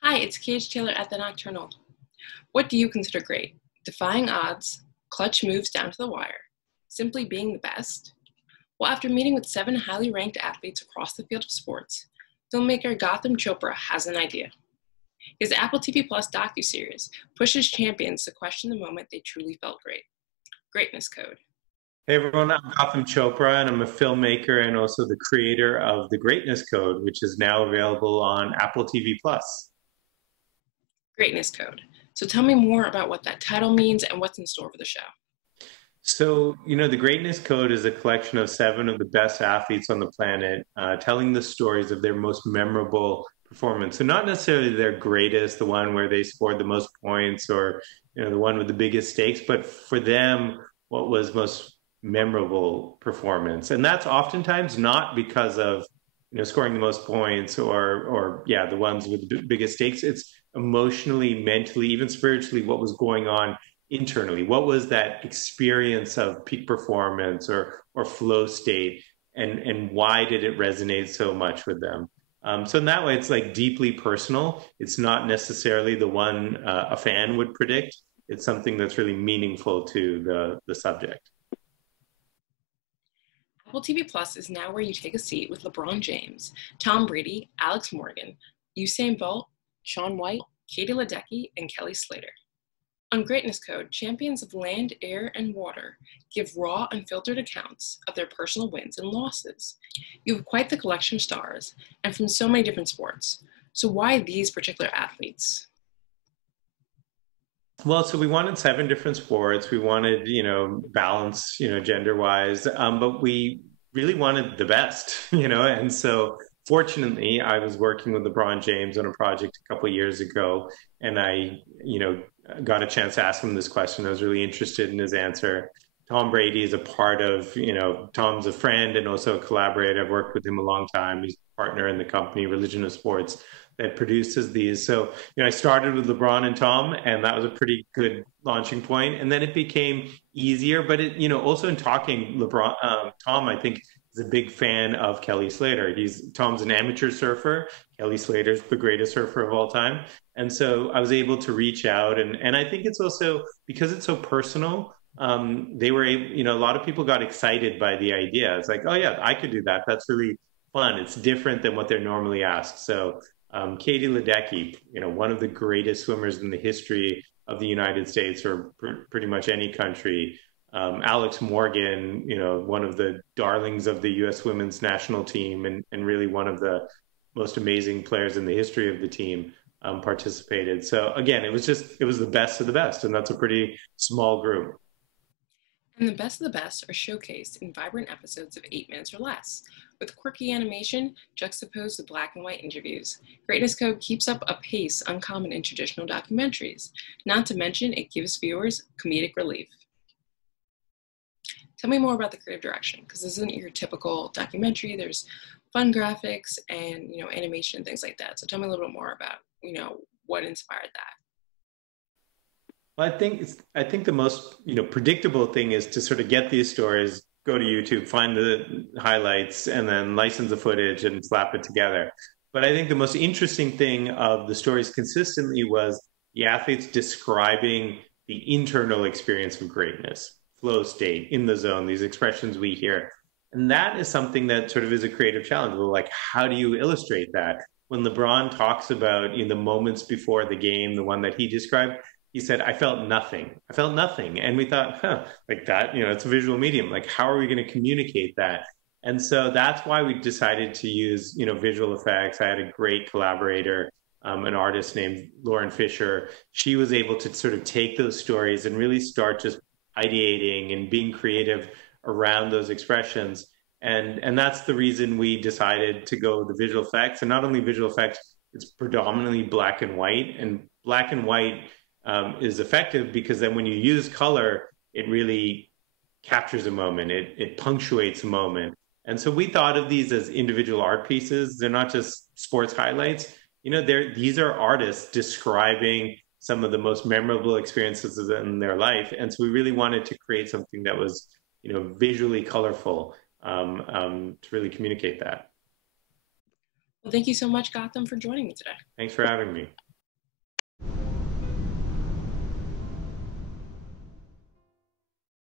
Hi, it's KH Taylor at The Nocturnal. What do you consider great? Defying odds, clutch moves down to the wire, simply being the best? Well, after meeting with 7 highly ranked athletes across the field of sports, filmmaker Gotham Chopra has an idea. His Apple TV Plus docuseries pushes champions to question the moment they truly felt great. Greatness Code. Hey everyone, I'm Gotham Chopra and I'm a filmmaker and also the creator of The Greatness Code, which is now available on Apple TV Plus. Greatness Code. So tell me more about what that title means and what's in store for the show. The Greatness Code is a collection of 7 of the best athletes on the planet, telling the stories of their most memorable performance. So not necessarily their greatest, the one where they scored the most points or, the one with the biggest stakes, but for them, what was most memorable performance. And that's oftentimes not because of, scoring the most points or the ones with the biggest stakes. It's emotionally, mentally, even spiritually, what was going on internally. What was that experience of peak performance or flow state, and why did it resonate so much with them? So in that way, it's like deeply personal. It's not necessarily the one a fan would predict. It's something that's really meaningful to the subject. Apple TV Plus is now where you take a seat with LeBron James, Tom Brady, Alex Morgan, Usain Bolt, Shaun White, Katie Ledecky, and Kelly Slater. On Greatness Code, champions of land, air, and water give raw, unfiltered accounts of their personal wins and losses. You have quite the collection of stars, and from so many different sports. So why these particular athletes? Well, so we wanted 7 different sports. We wanted, balance, gender-wise, but we really wanted the best, And so, fortunately, I was working with LeBron James on a project a couple of years ago, and I, got a chance to ask him this question. I was really interested in his answer. Tom Brady is a part of, Tom's a friend and also a collaborator. I've worked with him a long time. He's a partner in the company, Religion of Sports, that produces these. So, I started with LeBron and Tom, and that was a pretty good launching point. And then it became easier. But also in talking, Tom, I think, is a big fan of Kelly Slater. Tom's an amateur surfer. Kelly Slater's the greatest surfer of all time. And so I was able to reach out, and I think it's also because it's so personal. They were able, a lot of people got excited by the idea. It's like, oh yeah, I could do that. That's really fun. It's different than what they're normally asked. So Katie Ledecky, one of the greatest swimmers in the history of the United States or pretty much any country. Alex Morgan, one of the darlings of the U.S. women's national team and really one of the most amazing players in the history of the team, participated. So again, it was the best of the best, and that's a pretty small group. And the best of the best are showcased in vibrant episodes of 8 minutes or less, with quirky animation juxtaposed with black and white interviews. Greatness Code keeps up a pace uncommon in traditional documentaries, not to mention it gives viewers comedic relief. Tell me more about the creative direction, because this isn't your typical documentary. There's fun graphics and animation and things like that. So tell me a little bit more about what inspired that. Well, I think the most predictable thing is to sort of get these stories, go to YouTube, find the highlights, and then license the footage and slap it together. But I think the most interesting thing of the stories consistently was the athletes describing the internal experience of greatness, flow state, in the zone, these expressions we hear. And that is something that sort of is a creative challenge. Well, like, how do you illustrate that? When LeBron talks about the moments before the game, the one that he described, he said, I felt nothing. I felt nothing. And we thought, like that, it's a visual medium. Like, how are we going to communicate that? And so that's why we decided to use, visual effects. I had a great collaborator, an artist named Lauren Fisher. She was able to sort of take those stories and really start just ideating and being creative around those expressions. And that's the reason we decided to go the visual effects. And not only visual effects, it's predominantly black and white. And black and white is effective because then when you use color, it really captures a moment. It punctuates a moment. And so we thought of these as individual art pieces. They're not just sports highlights. These are artists describing some of the most memorable experiences in their life. And so we really wanted to create something that was, visually colorful, to really communicate that. Well, thank you so much, Gotham, for joining me today. Thanks for having me.